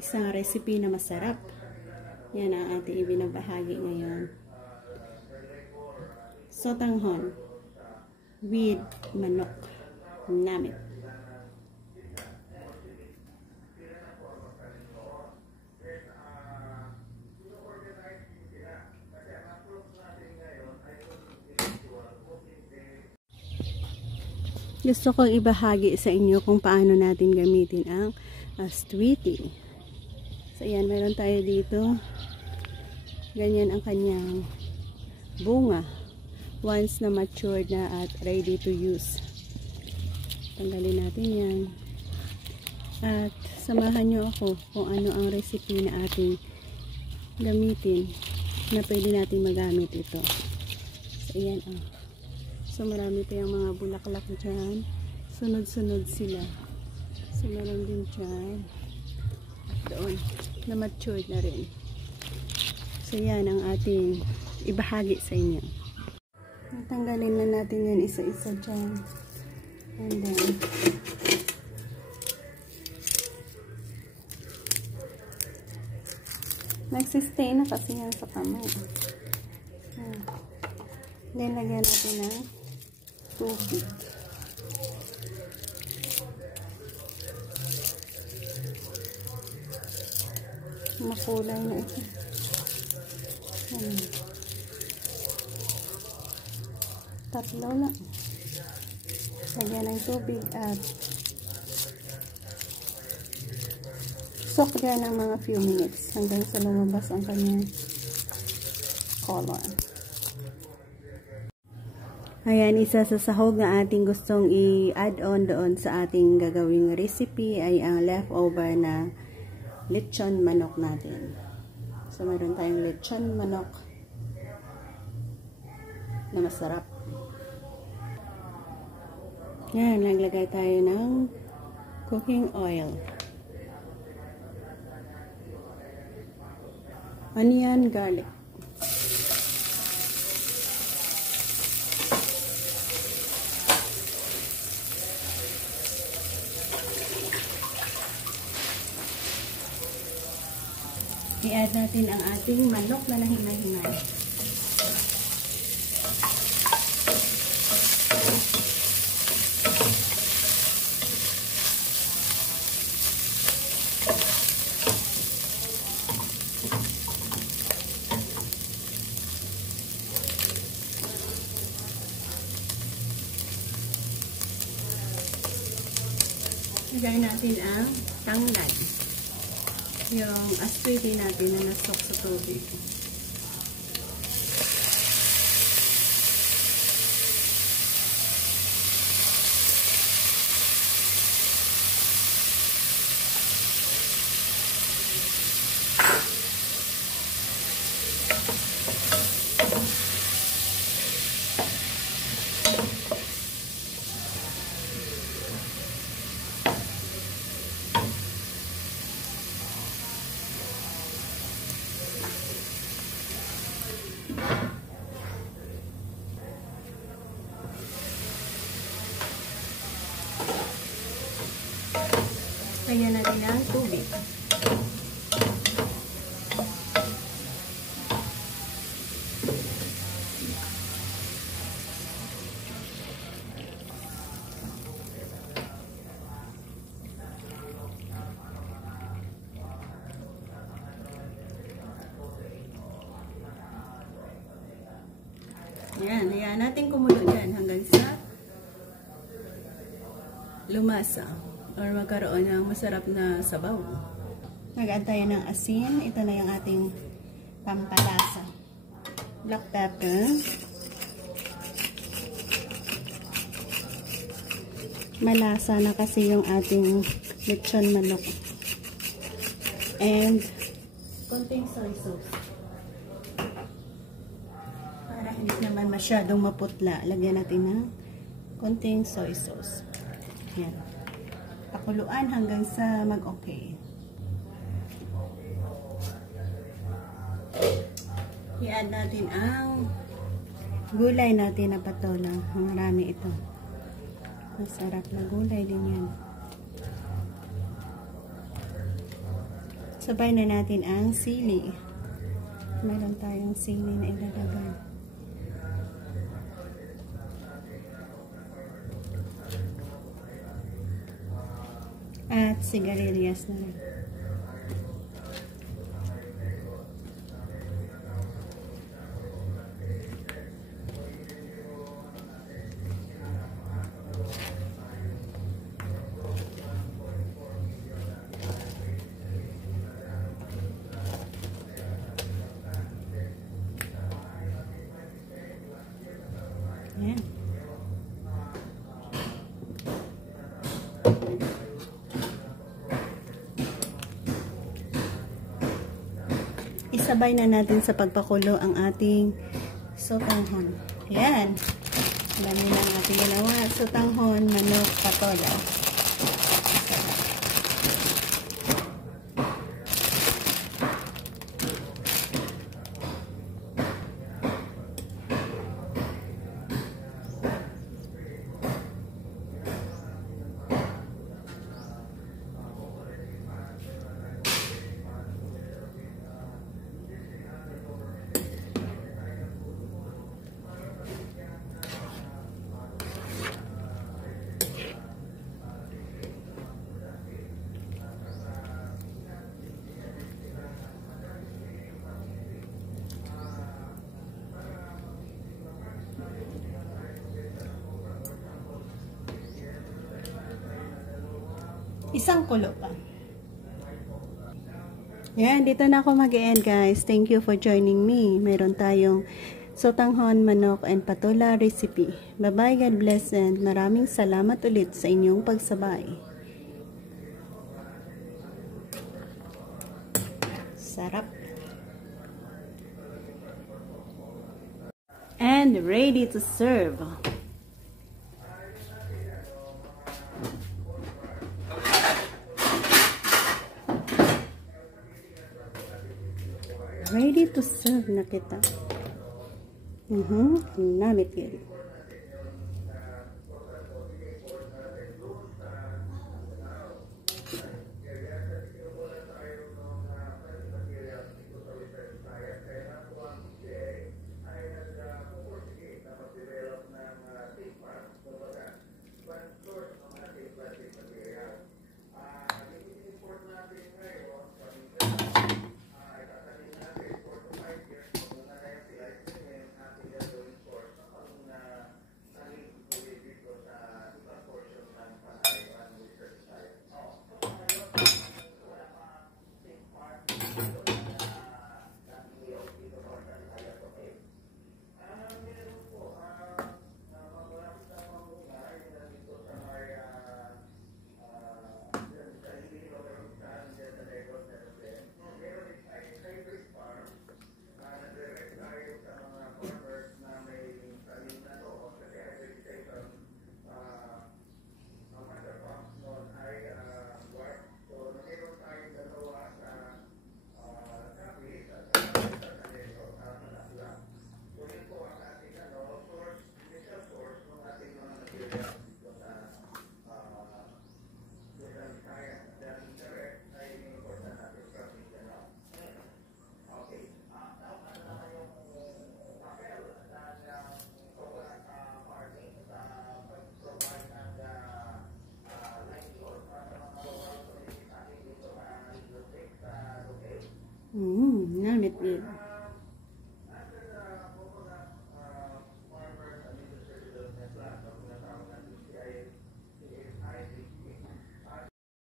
isang recipe na masarap. Yan ang ating ibinabahagi ngayon. Sotanghon with manok namit. Gusto kong ibahagi sa inyo kung paano natin gamitin ang aswiti. So, ayan, meron tayo dito. Ganyan ang kanyang bunga. Once na matured na at ready to use. Tanggalin natin yan. At samahan nyo ako kung ano ang recipe na ating gamitin na pwede natin magamit ito. So, ayan ang. So, marami tayong mga bulaklak dyan. Sunod-sunod sila. So, meron din dyan. At doon, na matured na rin. So, yan ang ating ibahagi sa inyo. Tanggalin na natin yan isa-isa dyan. And then, nagsistay na kasi yan sa kamay. Then, lagyan natin ng tubig. Makulay na ito. Tatlo lang. Lagyan ng tubig at soak yan ng mga few minutes hanggang sa lumabas ang kanyang color. Ayan, isa sa sahog na ating gustong i-add on doon sa ating gagawing recipe ay ang leftover na lechon manok natin. So, meron tayong lechon manok na masarap. Yan, naglagay tayo ng cooking oil. Onion, garlic. I-add natin ang ating manok na nahimay-himay. Lagay natin ang tanglad. Yung aswiti natin na nasok sa tubig. Lagyan natin ng tubig. Ayan, ayan natin kumulo dyan hanggang sa lumasa or magkaroon ng masarap na sabaw. Nag-add tayo ng asin. Ito na yung ating pampalasa. Black pepper. Malasa na kasi yung ating lechon manok. And konting soy sauce. Para hindi naman masyadong maputla, lagyan natin ng konting soy sauce. Yan. Pakuluan hanggang sa mag-okay. I-add natin ang gulay natin na patola. Marami ito. Masarap na gulay din yan. Sabay na natin ang sili. Meron tayong sili na ilalagay. At sigarilyas na rin. Ayan. Isabay na natin sa pagpakulo ang ating sotanghon. Ayan. Dami na ang ating ginawa. Sotanghon, manok, patola. Isang kulo pa. Yan, dito na ako mag-end guys. Thank you for joining me. Meron tayong sotanghon, manok, and patola recipe. Bye-bye, God bless, and maraming salamat ulit sa inyong pagsabay. Sarap. And ready to serve. Ready to serve na kita. Namit yun. Namit yun.